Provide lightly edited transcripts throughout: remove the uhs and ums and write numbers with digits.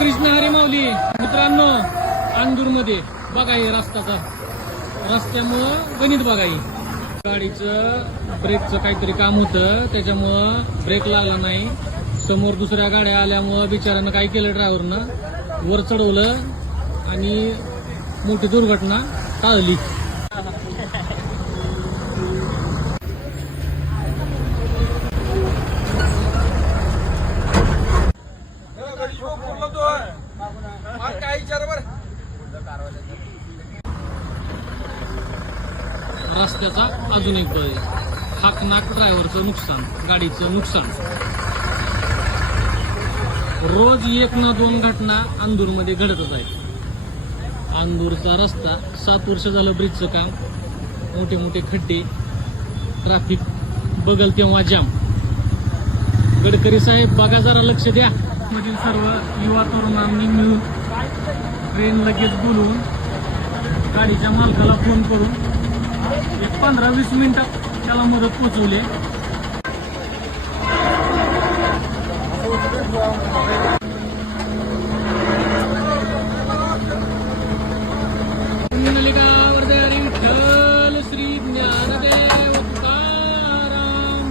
रामकृष्ण हरी माऊली. मित्रांनो, अंदूरमध्ये बघा हे रस्त्यामुळं गणित बघा ही. गाडीचं ब्रेकचं काहीतरी काम होतं, त्याच्यामुळं ब्रेक लागला नाही. समोर दुसऱ्या गाड्या आल्यामुळं बिचाऱ्यानं काय केलं, ड्रायव्हरनं वर चढवलं आणि मोठी दुर्घटना टाळली. रस्त्याचा अजून एक बळ, हाकनाक ड्रायव्हरचं नुकसान, गाडीचं नुकसान. रोज एक ना दोन घटना अंदूरमध्ये घडतच आहेत. अंदूरचा रस्ता 7 वर्ष झालं ब्रिजचं काम, मोठे मोठे खड्डे, ट्रॅफिक बगल तेव्हा जाम. गडकरी साहेब बघा, जरा लक्ष द्या. मधील सर्व युवा तरुणांनी मिळून ट्रेन लगेच बोलवून गाडीच्या मालकाला फोन करून 15-20 मिनिटात त्याला मदत पोहोचवली. विठ्ठल श्री ज्ञानदेव तुकाराम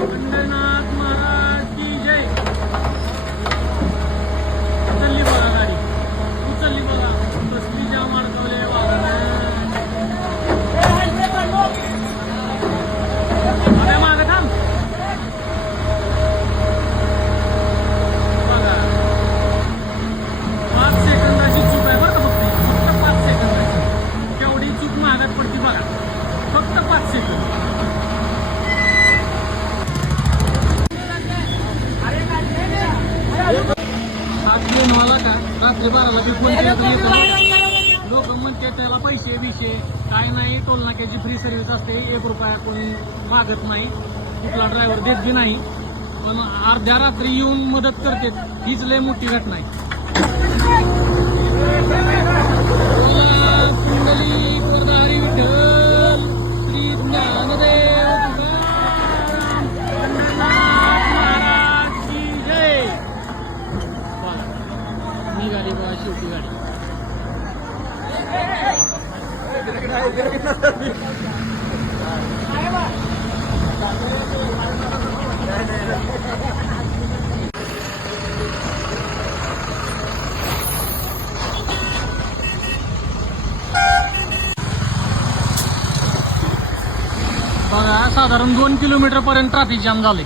पंढरनाथ महाराज की जय. उचलली बघा गाडी, उचलली बघा, बसली ज्या मार्गावले मागे थांब. बघा 5 सेकंदाची चूक आहे बरं, फक्त 5 सेकंदाची. केवढी चूक महागात पडती बघा, फक्त 5 सेकंद. हात घेऊन मला का रात्री 12ला बी फोन केला, लोक म्हणते त्याला पैसे बिशे काय नाही. टोल नाक्याची फ्री सर्व्हिस असते, 1 रुपया कोणी मागत नाही, कुठला ड्रायव्हर देत बी नाही. पण अर्ध्या रात्री येऊन मदत करते, हीच लय मोठी घटना आहे. कुंडली वरदारी विठ्ठल श्री ज्ञानदेव तुकाराम पंढरनाथ महाराज की जय. निघाली बघा शेवटी गाडी. बघा, साधारण 2 किलोमीटर पर्यंत ट्रॅफिक जाम झाले,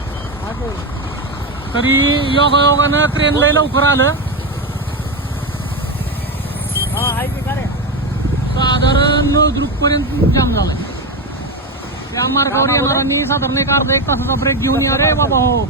तरी योगायोगानं ट्रेन लय लवकर आलं. साधारण 9 पर्यंत जाम झालाय. त्या मार्गावर येणाऱ्यांनी साधारण 1 अर्धा 1 तासाचा ब्रेक घेऊन या रे बाबा हो.